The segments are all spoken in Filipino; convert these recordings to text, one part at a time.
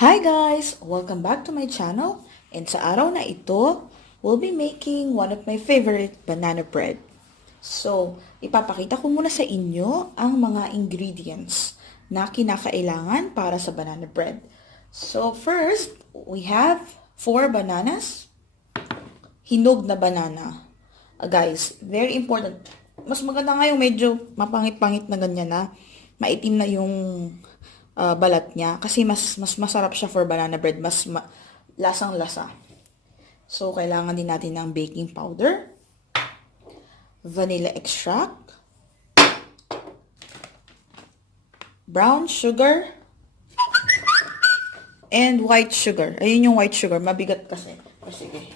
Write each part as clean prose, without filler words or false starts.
Hi guys! Welcome back to my channel, and sa araw na ito, we'll be making one of my favorite banana bread. So, ipapakita ko muna sa inyo ang mga ingredients na kinakailangan para sa banana bread. So, first, we have 4 bananas, hinog na banana. Guys, very important. Mas maganda nga yung medyo mapangit-pangit na ganyan na maitim na yung balat niya kasi mas masarap siya for banana bread, lasang-lasa. So kailangan din natin ng baking powder, vanilla extract, brown sugar, and white sugar. Ayun yung white sugar, mabigat kasi. O sige.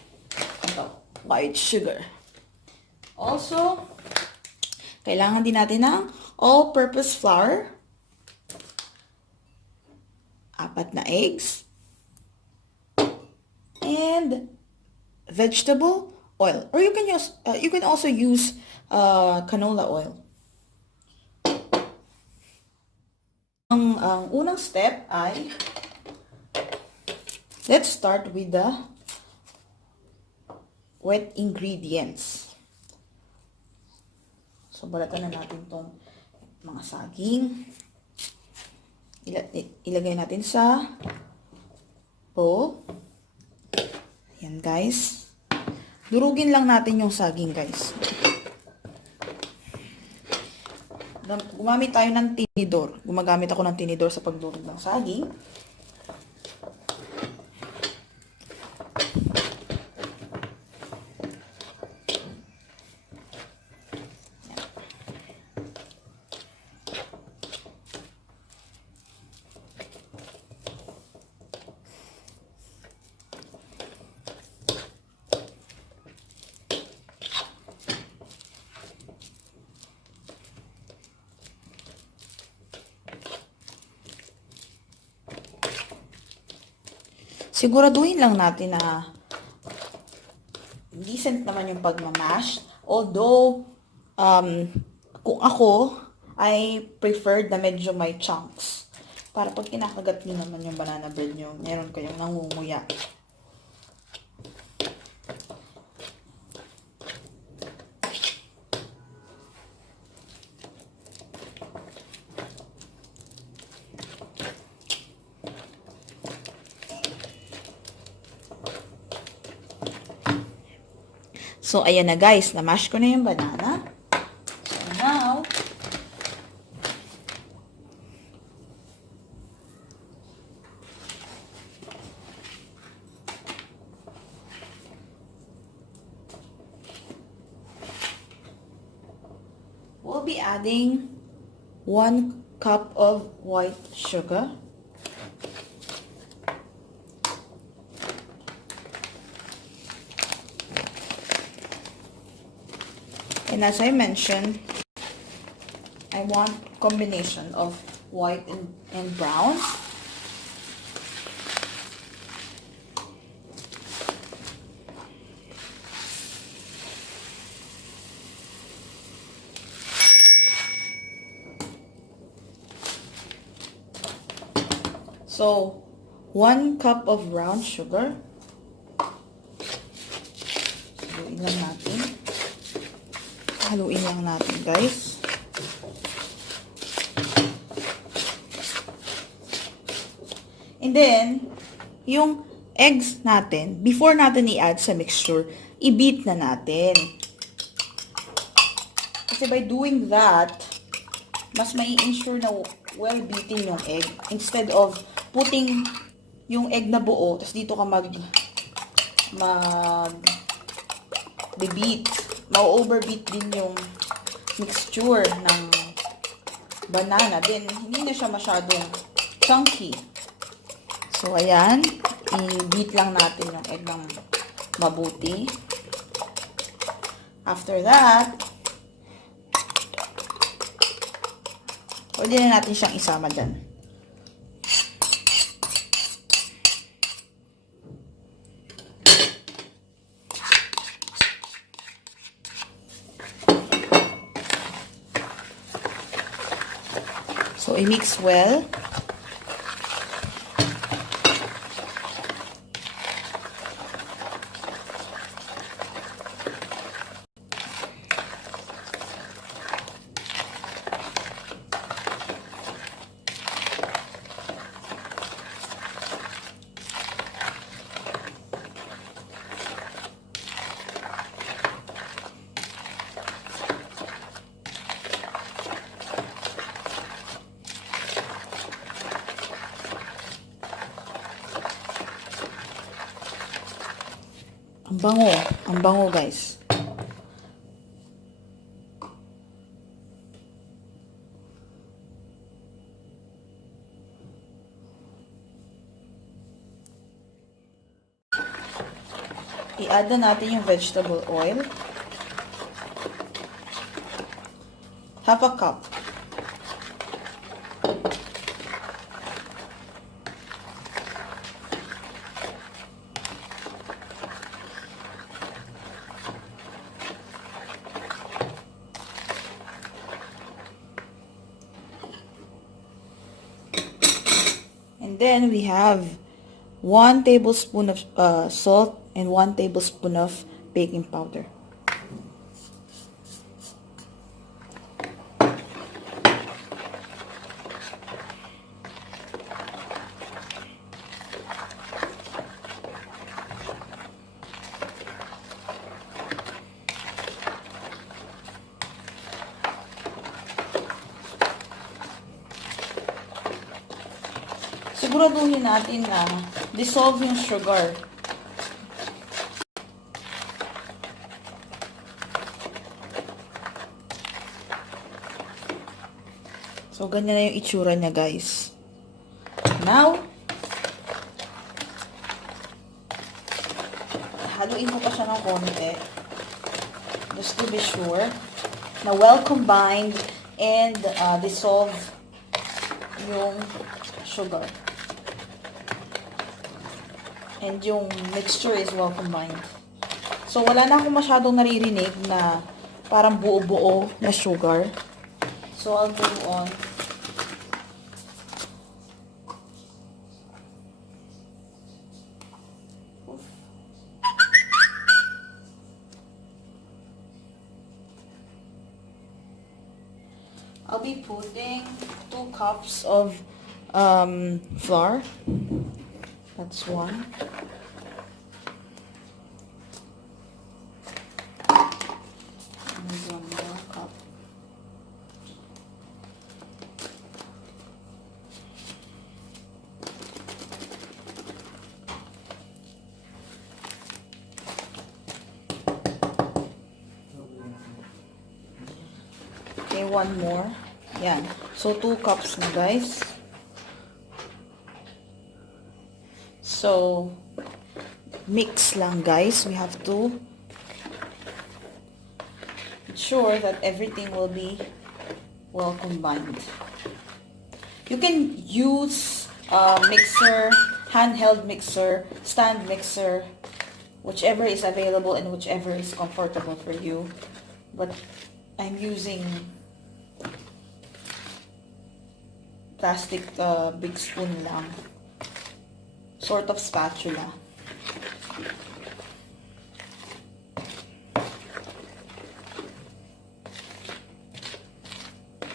Ito, white sugar. Also, kailangan din natin ng all-purpose flour, 4 na eggs, and vegetable oil. Or you can also use canola oil. Ang unang step ay let's start with the wet ingredients. So balatan na natin tong mga saging. Ilagay natin sa bowl. Ayan guys. Durugin lang natin yung saging guys. Gumamit tayo ng tinidor. Gumagamit ako ng tinidor sa pagdurog ng saging. Siguraduhin lang natin na decent naman yung pagmamash. Although, kung ako, I preferred na medyo may chunks. Para pag kinakagat nyo naman yung banana bread nyo, meron kayong nangunguya. So, ayan na guys. Na-mash ko na yung banana. So, now, we'll be adding 1 cup of white sugar. And as I mentioned, I want combination of white and brown. So, 1 cup of brown sugar. Haluin lang natin. Haluin lang natin, guys. And then, yung eggs natin, before natin i-add sa mixture, i-beat na natin. Kasi by doing that, mas may ensure na well-beaten yung egg. Instead of putting yung egg na buo, tapos dito ka beat. Ma-overbeat din yung mixture ng banana. Then, hindi na siya masyadong chunky. So, ayan. I-beat lang natin yung egg ng mabuti. After that, pwede na natin siyang isama dyan. So, i-mix well. Ang bango. Ang bango, guys. I-add na natin yung vegetable oil. Half a cup. And then we have 1 tablespoon of salt and 1 tablespoon of baking powder. Siguraduhin natin na dissolve yung sugar. So, ganyan na yung itsura niya, guys. Now, haluin ko pa siya ng konti. Just to be sure na well combined and dissolve yung sugar. And yung mixture is well combined. So, wala na akong masyadong naririnig na parang buo-buo na sugar. So, I'll go on. I'll be putting 2 cups of flour. That's 1. And 1 more cup. Okay, 1 more. Yan. So, 2 cups na, guys. So, mix lang, guys. We have to ensure that everything will be well combined. You can use mixer, handheld mixer, stand mixer, whichever is available and whichever is comfortable for you. But I'm using plastic big spoon lang. Sort of spatula.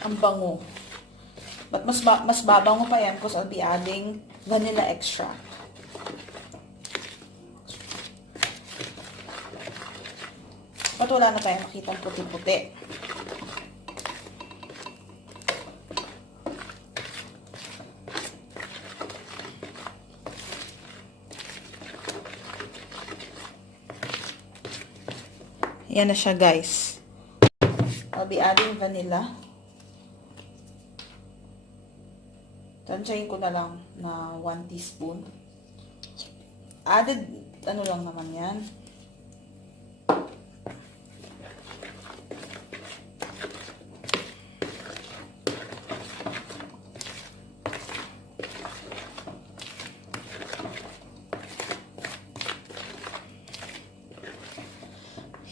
Ang bango. But mas babango pa yan because I'll be adding vanilla extract. But wala na tayong makitang puti-puti. Yan na siya, guys. I'll be adding vanilla. Tansyahin ko na lang na 1 teaspoon. Added, ano lang naman yan.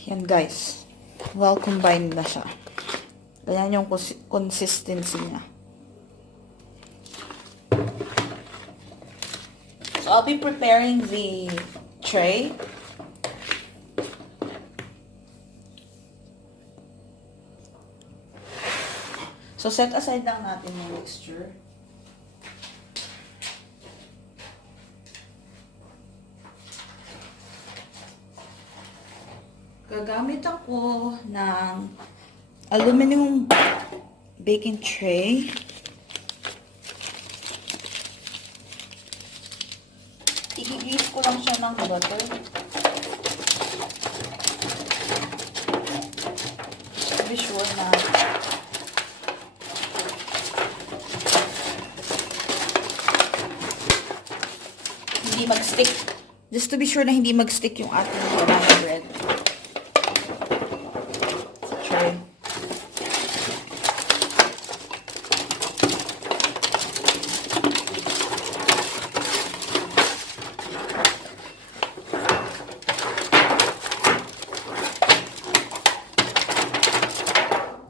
Yan, guys. Well combined na siya. Ganyan yung consistency niya. So, I'll be preparing the tray. So, set aside lang natin yung mixture. Gagamit ako ng aluminum baking tray. I-grease ko lang siya ng butter. be sure na hindi mag-stick. Just to be sure na hindi mag-stick yung ating banana bread. Try.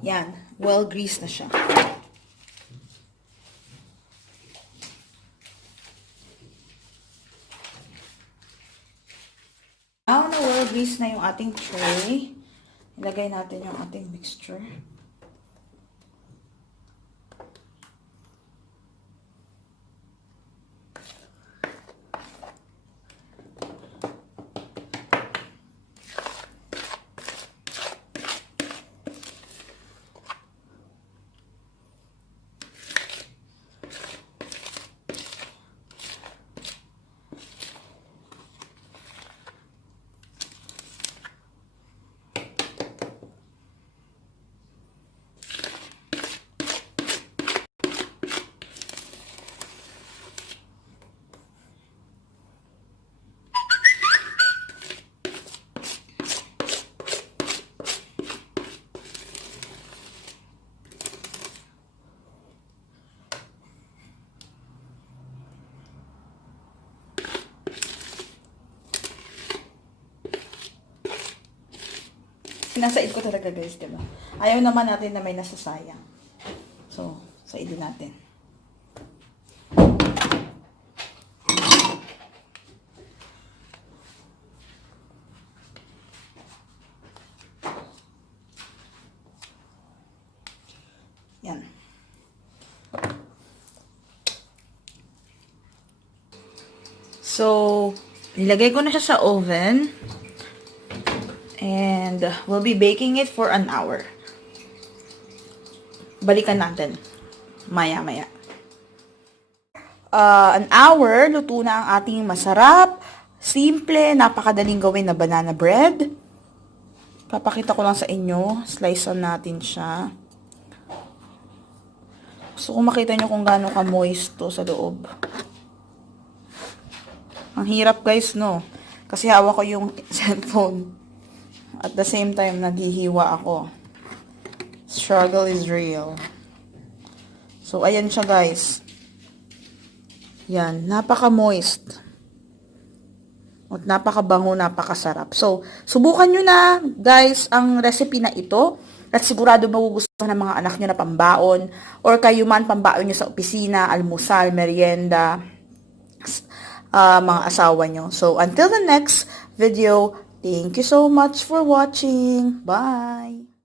Yan. Well greased na siya. Now na well greased na yung ating tray, ilagay natin yung ating mixture. Sinasaid ko talaga guys, diba? Ayaw naman natin na may nasasayang. So, saidin natin. Yan. So, nilagay ko na siya sa oven. And we'll be baking it for an hour. Balikan natin. Maya-maya. An hour, luto na ang ating masarap, simple, napakadaling gawin na banana bread. Papakita ko lang sa inyo. Slicean natin siya. Gusto ko makita nyo kung gaano ka-moist to sa loob. Ang hirap guys, no? Kasi hawak ko yung cellphone. At the same time, naghihiwa ako. Struggle is real. So, ayan siya guys. Yan, napaka-moist. At napaka-bango, napakasarap. So, subukan nyo na guys ang recipe na ito. At sigurado magugustuhan ng mga anak nyo na pambaon. Or kayo man, pambaon nyo sa opisina, almusal, merienda, mga asawa nyo. So, until the next video, thank you so much for watching. Bye!